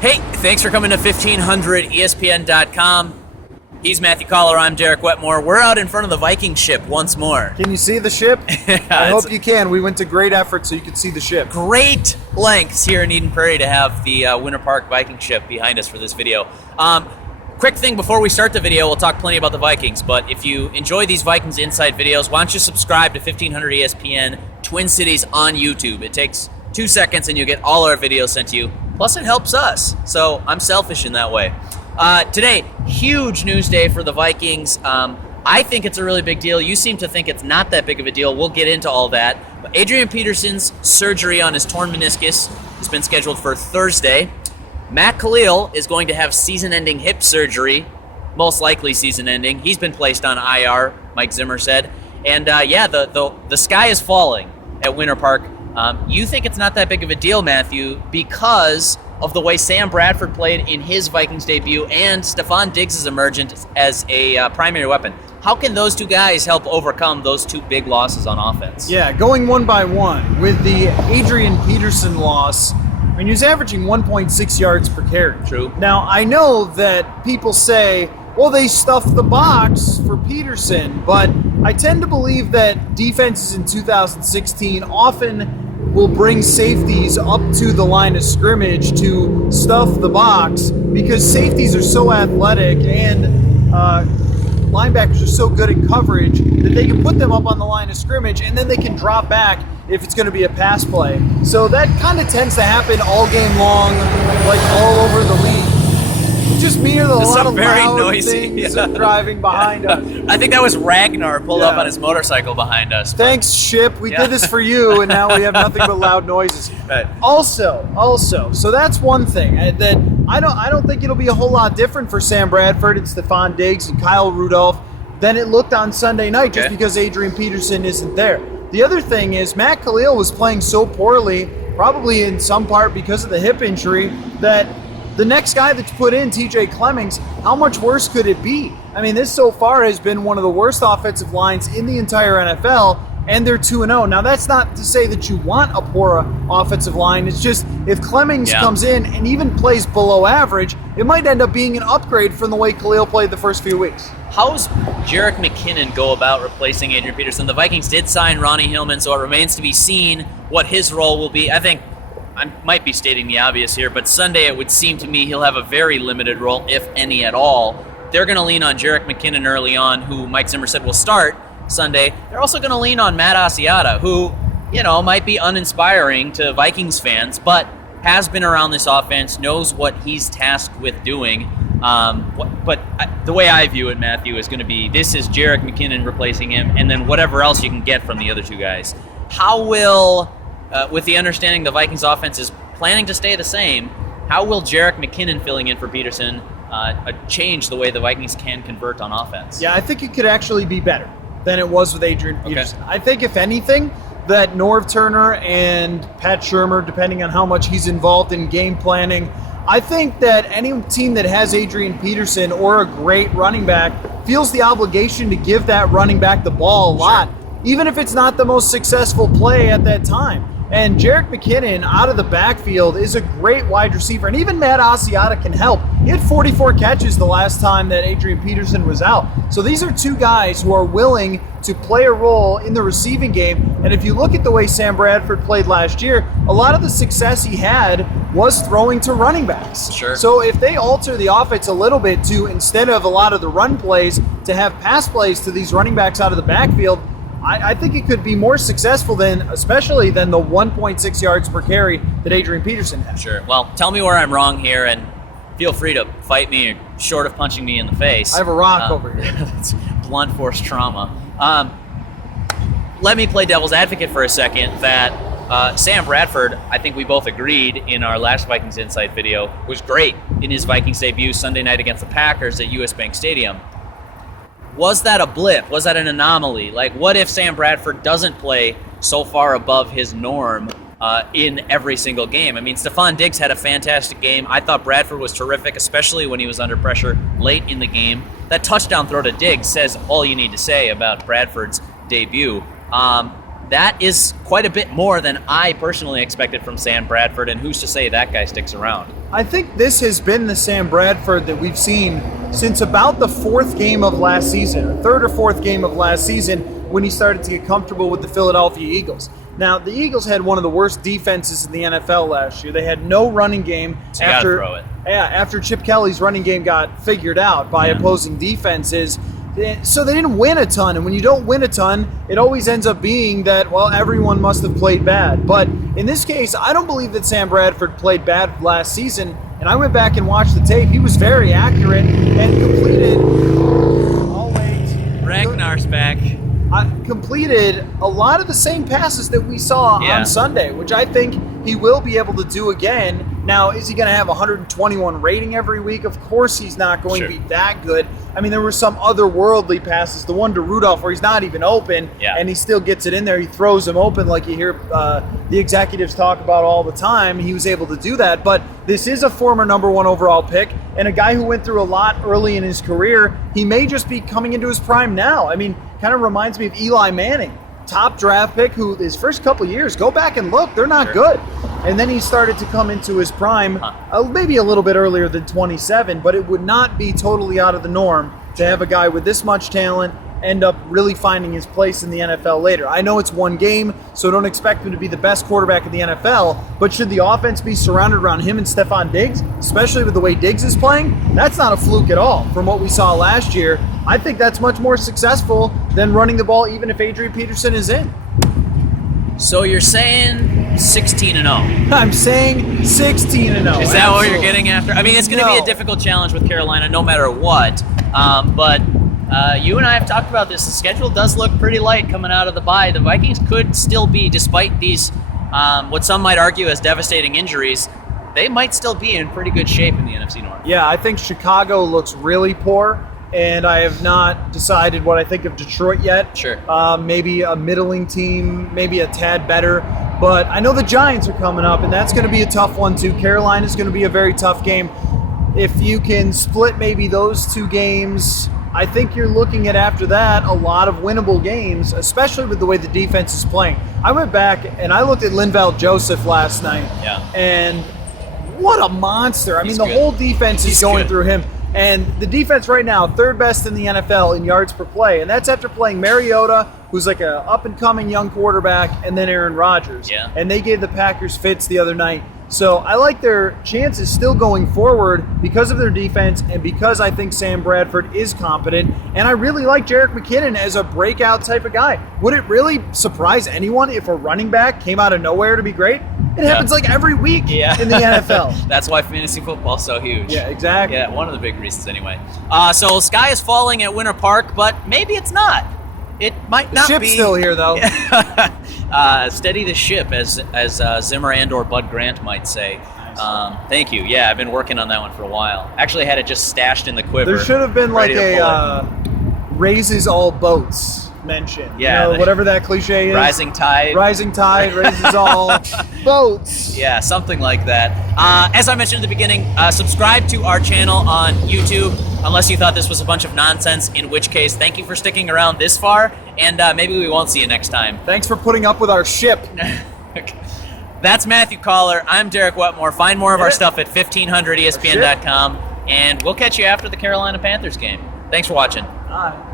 Hey, thanks for coming to 1500ESPN.com. He's Matthew Collar, I'm Derek Wetmore. We're out in front of the Viking ship once more. Can you see the ship? I hope you can. We went to great effort so you could see the ship. Great lengths here in Eden Prairie to have the Winter Park Viking ship behind us for this video. Quick thing before we start the video, we'll talk plenty about the Vikings, but if you enjoy these Vikings Insight videos, why don't you subscribe to 1500 ESPN Twin Cities on YouTube. It takes 2 seconds and you'll get all our videos sent to you. Plus it helps us, so I'm selfish in that way. Today, huge news day for the Vikings. I think it's a really big deal. You seem to think it's not that big of a deal. We'll get into all that. But Adrian Peterson's surgery on his torn meniscus has been scheduled for Thursday. Matt Kalil is going to have season-ending hip surgery, most likely season-ending. He's been placed on IR, Mike Zimmer said. And the sky is falling at Winter Park. You think it's not that big of a deal, Matthew, because of the way Sam Bradford played in his Vikings debut and Stefon Diggs' emergence as a primary weapon. How can those two guys help overcome those two big losses on offense? Yeah, going one by one. With the Adrian Peterson loss, I mean, he was averaging 1.6 yards per carry. True. Now, I know that people say, well, they stuffed the box for Peterson, but I tend to believe that defenses in 2016 often will bring safeties up to the line of scrimmage to stuff the box because safeties are so athletic and linebackers are so good in coverage that they can put them up on the line of scrimmage and then they can drop back if it's going to be a pass play. So that kind of tends to happen all game long, like all over the league. Just me or a lot of very loud noisy things driving behind us. I think that was Ragnar pulled up on his motorcycle behind us. Thanks, ship. We did this for you, and now we have nothing but loud noises. Right. Also, so that's one thing that I don't think it'll be a whole lot different for Sam Bradford and Stefon Diggs and Kyle Rudolph than it looked on Sunday night, just because Adrian Peterson isn't there. The other thing is Matt Kalil was playing so poorly, probably in some part because of the hip injury, that the next guy that's put in, TJ Clemmings, how much worse could it be? I mean, this so far has been one of the worst offensive lines in the entire NFL, and they're 2-0. Now, that's not to say that you want a poor offensive line. It's just if Clemmings comes in and even plays below average, it might end up being an upgrade from the way Kalil played the first few weeks. How's Jerick McKinnon go about replacing Adrian Peterson? The Vikings did sign Ronnie Hillman, so it remains to be seen what his role will be. I think I might be stating the obvious here, but Sunday it would seem to me he'll have a very limited role, if any at all. They're going to lean on Jerick McKinnon early on, who Mike Zimmer said will start Sunday. They're also going to lean on Matt Asiata, who, might be uninspiring to Vikings fans, but has been around this offense, knows what he's tasked with doing. The way I view it, Matthew, is going to be this is Jerick McKinnon replacing him, and then whatever else you can get from the other two guys. How will... with the understanding the Vikings offense is planning to stay the same, how will Jerick McKinnon filling in for Peterson change the way the Vikings can convert on offense? Yeah, I think it could actually be better than it was with Adrian Peterson. Okay. I think, if anything, that Norv Turner and Pat Shurmur, depending on how much he's involved in game planning, I think that any team that has Adrian Peterson or a great running back feels the obligation to give that running back the ball a lot, even if it's not the most successful play at that time. And Jerick McKinnon out of the backfield is a great wide receiver. And even Matt Asiata can help. He had 44 catches the last time that Adrian Peterson was out. So these are two guys who are willing to play a role in the receiving game. And if you look at the way Sam Bradford played last year, a lot of the success he had was throwing to running backs. Sure. So if they alter the offense a little bit to, instead of a lot of the run plays, to have pass plays to these running backs out of the backfield, I think it could be more successful especially than the 1.6 yards per carry that Adrian Peterson had. Sure. Well, tell me where I'm wrong here, and feel free to fight me short of punching me in the face. I have a rock over here. That's blunt force trauma. Let me play devil's advocate for a second that Sam Bradford, I think we both agreed in our last Vikings Insight video, was great in his Vikings debut Sunday night against the Packers at US Bank Stadium. Was that a blip? Was that an anomaly? Like, what if Sam Bradford doesn't play so far above his norm in every single game? I mean, Stefon Diggs had a fantastic game. I thought Bradford was terrific, especially when he was under pressure late in the game. That touchdown throw to Diggs says all you need to say about Bradford's debut. that is quite a bit more than I personally expected from Sam Bradford, and who's to say that guy sticks around? I think this has been the Sam Bradford that we've seen since about the fourth game of last season, or third or fourth game of last season, when he started to get comfortable with the Philadelphia Eagles. Now, the Eagles had one of the worst defenses in the NFL last year. They had no running game So you gotta throw it. after Chip Kelly's running game got figured out by opposing defenses. So they didn't win a ton, and when you don't win a ton, it always ends up being that, well, everyone must have played bad. But in this case, I don't believe that Sam Bradford played bad last season, and I went back and watched the tape. He was very accurate and completed... Oh, wait. Ragnar's back. Completed a lot of the same passes that we saw on Sunday, which I think he will be able to do again. Now, is he going to have 121 rating every week? Of course he's not going to be that good. I mean, there were some otherworldly passes, the one to Rudolph where he's not even open, and he still gets it in there. He throws them open like you hear the executives talk about all the time. He was able to do that, but this is a former number 1 overall pick and a guy who went through a lot early in his career. He may just be coming into his prime now. I mean, kind of reminds me of Eli Manning, top draft pick, who his first couple years, go back and look, they're not good. And then he started to come into his prime maybe a little bit earlier than 27, but it would not be totally out of the norm to have a guy with this much talent end up really finding his place in the NFL later. I know it's one game, so don't expect him to be the best quarterback in the NFL, but should the offense be surrounded around him and Stephon Diggs, especially with the way Diggs is playing, that's not a fluke at all from what we saw last year. I think that's much more successful than running the ball even if Adrian Peterson is in. So you're saying 16-0? I'm saying 16-0. Is that what you're getting after? I mean, it's going to be a difficult challenge with Carolina no matter what, but you and I have talked about this. The schedule does look pretty light coming out of the bye. The Vikings could still be, despite these, what some might argue as devastating injuries, they might still be in pretty good shape in the NFC North. Yeah, I think Chicago looks really poor, and I have not decided what I think of Detroit yet. Sure. Maybe a middling team, maybe a tad better. But I know the Giants are coming up, and that's going to be a tough one too. Carolina's going to be a very tough game. If you can split maybe those two games, I think you're looking at, after that, a lot of winnable games, especially with the way the defense is playing. I went back and I looked at Linval Joseph last night, and what a monster. I mean, the whole defense is going through him. And the defense right now, third best in the NFL in yards per play. And that's after playing Mariota, who's like a up-and-coming young quarterback, and then Aaron Rodgers. Yeah. And they gave the Packers fits the other night. So I like their chances still going forward because of their defense and because I think Sam Bradford is competent. And I really like Jerick McKinnon as a breakout type of guy. Would it really surprise anyone if a running back came out of nowhere to be great? It happens like every week in the NFL. That's why fantasy football is so huge. Yeah, exactly. Yeah, one of the big reasons anyway. So sky is falling at Winter Park, but maybe it's not. It might not be. The ship's still here, though. Steady the ship, as Zimmer and/or Bud Grant might say. Nice. Thank you. Yeah, I've been working on that one for a while. Actually, had it just stashed in the quiver. There should have been like a raises all boats mention. Yeah. You know, whatever that cliche is. Rising tide. Rising tide raises all boats. Yeah, something like that. As I mentioned at the beginning, subscribe to our channel on YouTube, unless you thought this was a bunch of nonsense, in which case, thank you for sticking around this far, and maybe we won't see you next time. Thanks for putting up with our ship. That's Matthew Collar. I'm Derek Wetmore. Find more of our stuff at 1500ESPN.com, and we'll catch you after the Carolina Panthers game. Thanks for watching. Bye.